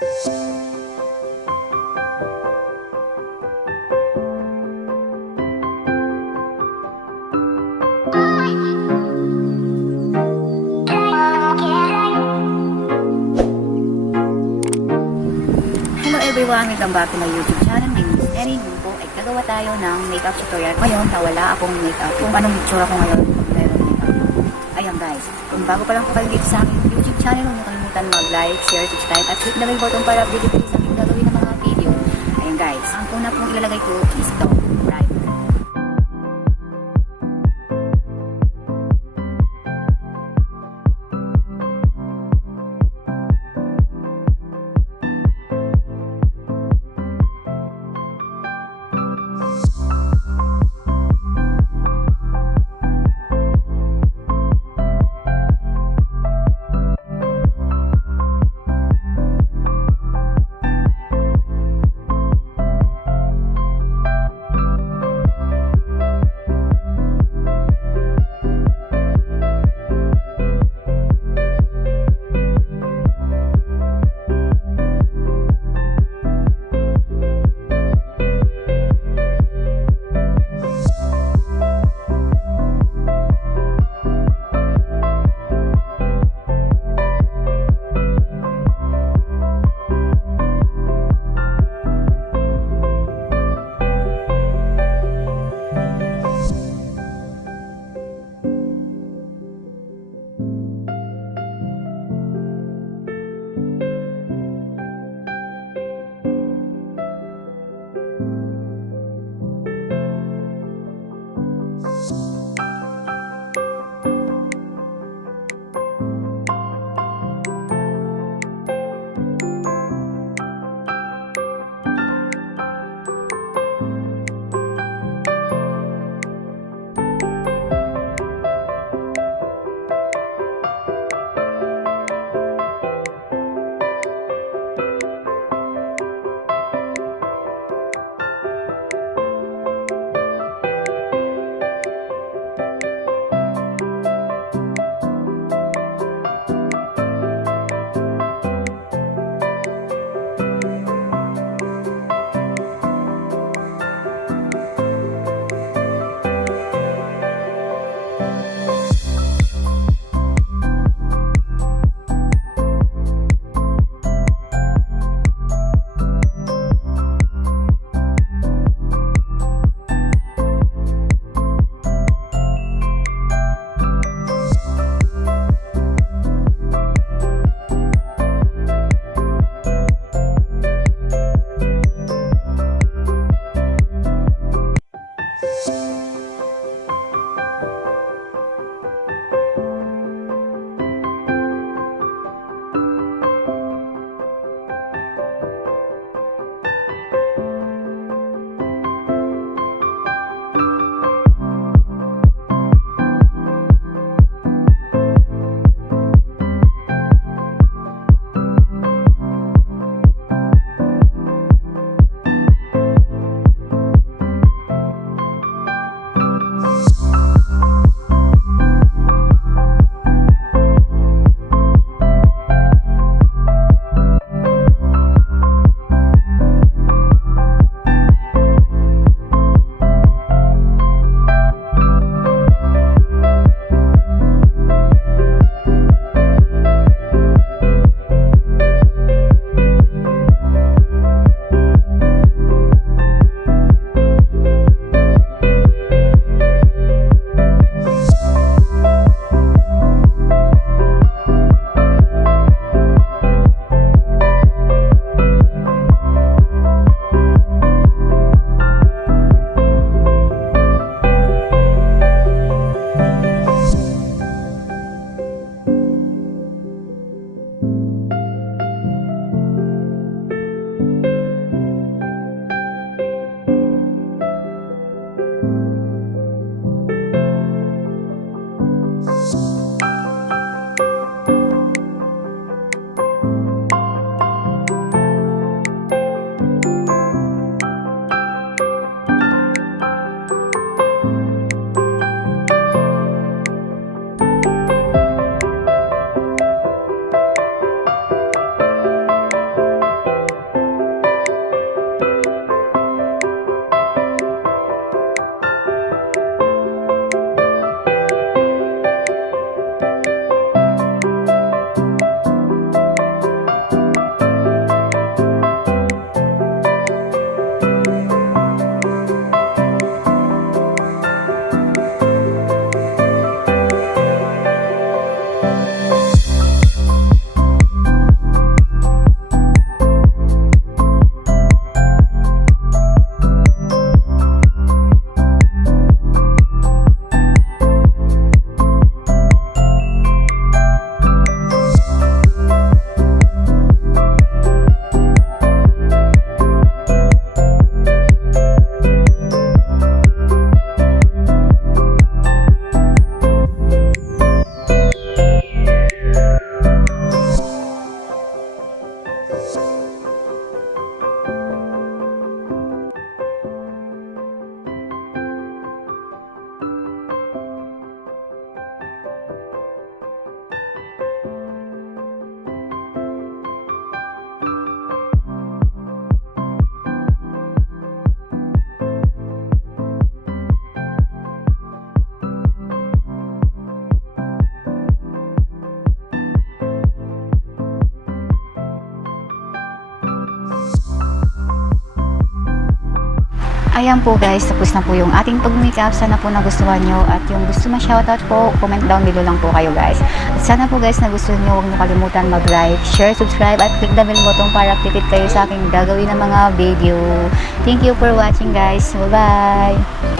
Hello everyone, welcome back to my YouTube channel. My name is Neri. Ngayon po ay gagawa tayo ng makeup tutorial. Ngayon, nawala akong makeup. Kung anong itsura ko ngayon, meron makeup. Ayan guys, kung bago pa lang po kayo dito sa aking YouTube channel, huwag niyo kalimutan mag-like, share, subscribe, at click na bell button para update po sa aking gagawin ng mga video. Ayan guys, ang una pong ilalagay ko is ito, primer. Ayan po guys, tapos na po yung ating pag-makeup. Sana po nagustuhan nyo, at yung gusto ma-shoutout po, comment down below lang po kayo guys. At sana po guys nagustuhan nyo, huwag nyo kalimutan mag-like, share, subscribe, at click the bell button para updated kayo sa aking gagawin ng mga video. Thank you for watching guys. Bye bye!